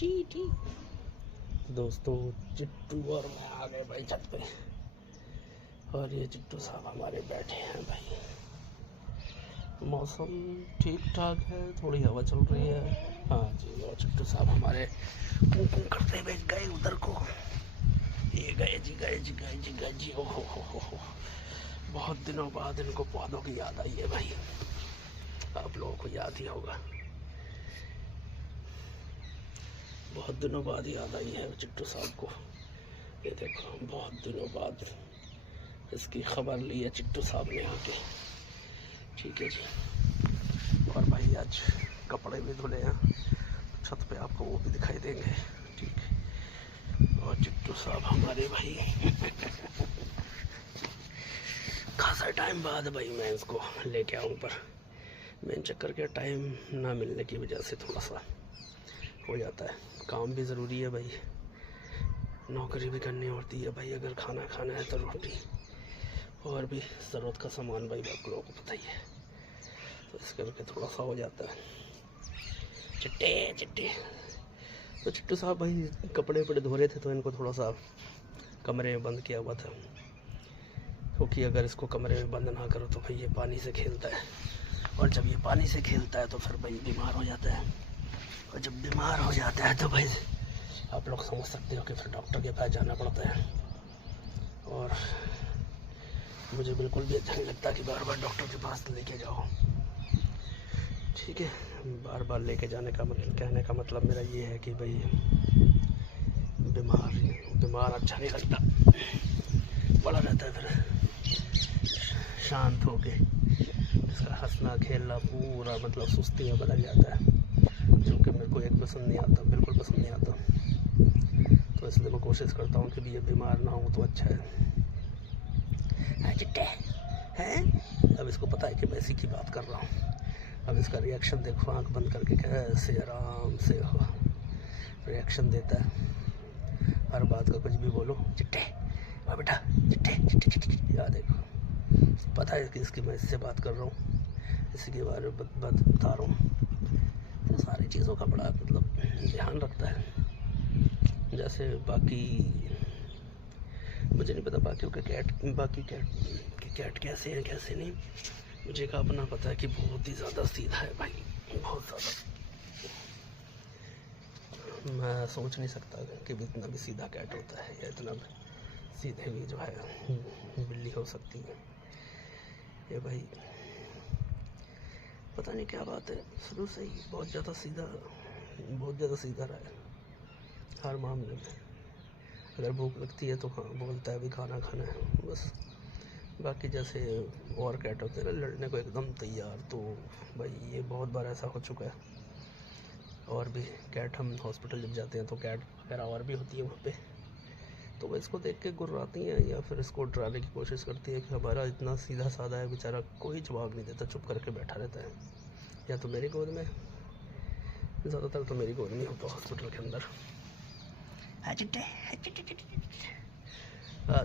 T दोस्तों, चिट्टू और मैं आ गए भाई छत पे। और ये चिट्टू साहब हमारे बैठे हैं भाई। मौसम ठीक ठाक है, थोड़ी हवा चल रही है। हाँ जी, और चिट्टू साहब हमारे कूं कूं करते हुए गए उधर को। ये गए जी। हो। बहुत दिनों बाद इनको पौधों की याद आई है भाई। आप लोगों को याद ही होगा, बहुत दिनों बाद याद आई है चिट्टू साहब को। ये देखो, बहुत दिनों बाद इसकी खबर ली है चिट्टू साहब ने आके। ठीक है जी। और भाई आज कपड़े भी धुले हैं, छत पे आपको वो भी दिखाई देंगे। ठीक। और चिट्टू साहब हमारे भाई खासा टाइम बाद भाई मैं इसको लेके आऊँ, पर मेन चक्कर के टाइम ना मिलने की वजह से थोड़ा सा हो जाता है। काम भी ज़रूरी है भाई, नौकरी भी करनी होती है भाई। अगर खाना खाना है तो रोटी और भी ज़रूरत का सामान भाई आप लोगों को पता ही है, तो इस करके थोड़ा सा हो जाता है। चिट्टे तो चिट्टू साहब भाई कपड़े वपड़े धो रहे थे, तो इनको थोड़ा सा कमरे में बंद किया हुआ था, क्योंकि अगर इसको कमरे में बंद ना करो तो भाई ये पानी से खेलता है, और जब ये पानी से खेलता है तो फिर भाई बीमार हो जाता है। और जब बीमार हो जाता है तो भाई आप लोग समझ सकते हो कि फिर डॉक्टर के पास जाना पड़ता है। और मुझे बिल्कुल भी अच्छा नहीं लगता कि बार बार डॉक्टर के पास लेके जाओ। ठीक है, बार बार लेके जाने का मतलब, कहने का मतलब मेरा ये है कि भाई बीमार अच्छा नहीं लगता। बड़ा रहता है फिर शांत होके, इसका हंसना खेलना पूरा मतलब सुस्ती में बदल जाता है, जो कि मेरे को एक पसंद नहीं आता, बिल्कुल पसंद नहीं आता। तो इसलिए मैं कोशिश करता हूँ कि भी ये बीमार ना हो तो अच्छा है। चिट्टे हैं, अब इसको पता है कि मैं इसी की बात कर रहा हूँ। अब इसका रिएक्शन देखो, आंख बंद करके कैसे आराम से हो रिएक्शन देता है। हर बात का कुछ भी बोलो, चिट्टे वाह बेटा, चिट्टे याद देखो, पता है कि इसकी मैं इससे बात कर रहा हूँ, इसी के बारे में बता रहा हूँ। तो सारी चीज़ों का बड़ा मतलब ध्यान रखता है। जैसे बाकी मुझे नहीं पता बाकी कैट कैसे हैं कैसे नहीं, मुझे का अपना पता है कि बहुत ही ज़्यादा सीधा है भाई, बहुत ज़्यादा। मैं सोच नहीं सकता कि इतना भी सीधा कैट होता है, या इतना सीधे भी जो है बिल्ली हो सकती है। ये भाई पता नहीं क्या बात है, शुरू से ही बहुत ज़्यादा सीधा रहा है हर मामले में। अगर भूख लगती है तो हाँ बोलता है भी खाना खाना है, बस। बाकी जैसे और कैट होते हैं लड़ने को एकदम तैयार, तो भाई ये बहुत बार ऐसा हो चुका है। और भी कैट, हम हॉस्पिटल जब जाते हैं तो कैट वगैरह और भी होती है वहाँ पे, तो वो इसको देख के गुर्राती हैं या फिर इसको डराने की कोशिश करती है कि हमारा इतना सीधा साधा है बेचारा, कोई जवाब नहीं देता, चुप करके बैठा रहता है। या तो मेरी गोद में, ज़्यादातर तो मेरी गोद में होता है हॉस्पिटल के अंदर। चिट्टे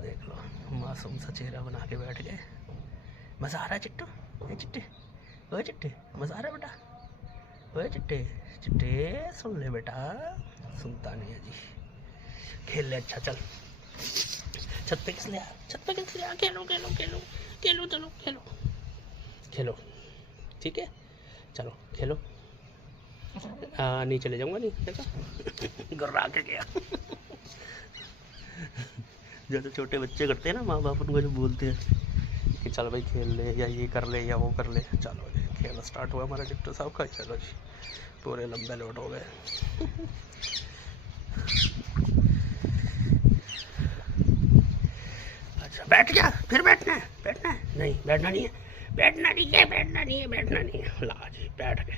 देख लो, मासूम सा चेहरा बना के बैठ गए। मज़ा आ रहा है चिट्टू? चिट्टे ओए चिट्टे, मज़ा आ रहा है बेटा? ओए चिट्टे सुन ले बेटा, सुनता नहीं है जी। खेल ले, अच्छा चल छत पे किस ले आ, खेलो चलो ठीक है, चलो खेलो। नहीं चले जाऊँगा, नहीं देखा गुर्रा के गया। जैसे छोटे बच्चे करते हैं ना, माँ बाप उनको जो बोलते हैं कि चल भाई खेल ले, या ये कर ले या वो कर ले। चलो जी, खेल स्टार्ट हुआ हमारा चिट्टू साहब का। चलो जी, पूरे लंबे लोट हो गए। अच्छा बैठ जा, फिर बैठना है नहीं, बैठना नहीं है। ला जी बैठ गए।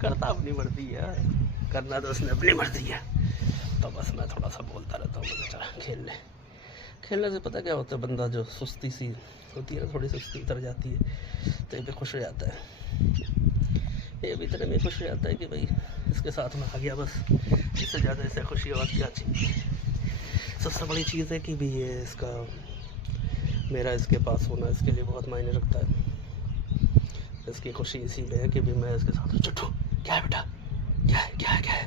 करता अपनी मर्जी है, करना तो उसने अपनी मर्जी है, तो बस मैं थोड़ा सा बोलता रहता हूँ, चला खेल ले। खेलने से पता क्या होता है, बंदा जो सुस्ती सी होती है ना, थोड़ी सुस्ती उतर जाती है, तो ये भी खुश हो जाता है। ये भी इतने में खुश हो जाता है कि भाई इसके साथ में आ गया, बस। इससे ज़्यादा इसे खुशी और क्या चाहिए। सबसे बड़ी चीज़ है कि भी ये मेरा इसके पास होना इसके लिए बहुत मायने रखता है। इसकी खुशी इसी में है कि भी मैं इसके साथ चुट्टू क्या है बेटा, क्या है क्या है क्या है।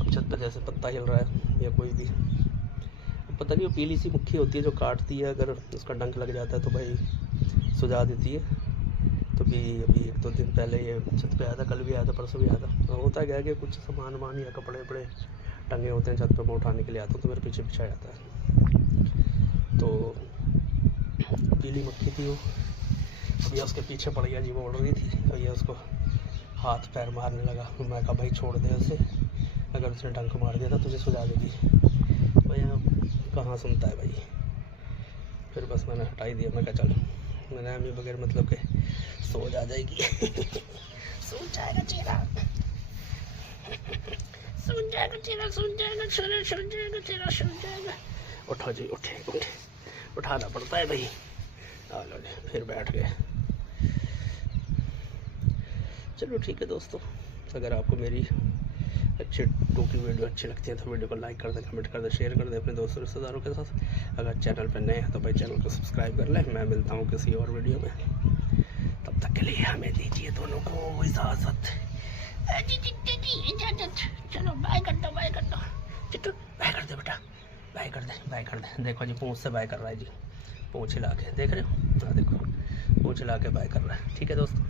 अब छत पर जैसे पत्ता हिल रहा है या कोई भी, पता नहीं वो पीली सी मक्खी होती है जो काटती है, अगर उसका डंक लग जाता है तो भाई सुझा देती है। तो भी अभी 1-2 दिन पहले ये छत पे आया था, कल भी आया था, परसों भी आया था। होता क्या है कि कुछ सामान वामान या कपड़े वपड़े टंगे होते हैं छत पे, मैं उठाने के लिए आता हूँ तो मेरे पीछे पीछे आ जाता है। तो पीली मक्खी थी वो, अभी उसके पीछे पड़ गया जी, वो उड़ रही थी और ये उसको हाथ पैर मारने लगा। मैं कहा भाई छोड़ दे उसे, अगर उसने डंक मार दिया था तुझे सुझा देगी। भाई कहाँ सुनता है भाई। फिर बस मैंने हटा ही दिया, मैं कहा चल, मैंने अम्मी बगैर मतलब के सो जाएगी सो जाएगा चेहरा, सुन जाएगा चेहरा, सुन जाएगा चेहरा, सुन जाएगा चेहरा, सुन जाएगा। उठो जी, उठे उठे, उठाना पड़ता है भाई। आ लो जी, फिर बैठ गए। चलो ठीक है दोस्तों, अगर आपको मेरी अच्छी टोकी वीडियो अच्छी लगती है तो वीडियो को लाइक कर दें, कमेंट कर दें, शेयर कर दें अपने दोस्तों रिश्तेदारों के साथ। अगर चैनल पर नए हैं तो भाई चैनल को सब्सक्राइब कर लें। मैं मिलता हूँ किसी और वीडियो में, तब तक के लिए हमें दीजिए दोनों को इजाज़त। चलो बाय कर दो, बाय कर दो चिट्टू, बाय कर दे बेटा, बाय कर दे, बाय कर दे। देखो जी पूँछ से बाय कर रहा है जी, पूँछ हिला के, देख रहे हो, हाँ देखो पूँछ हिला के बाय कर रहा है। ठीक है दोस्तों।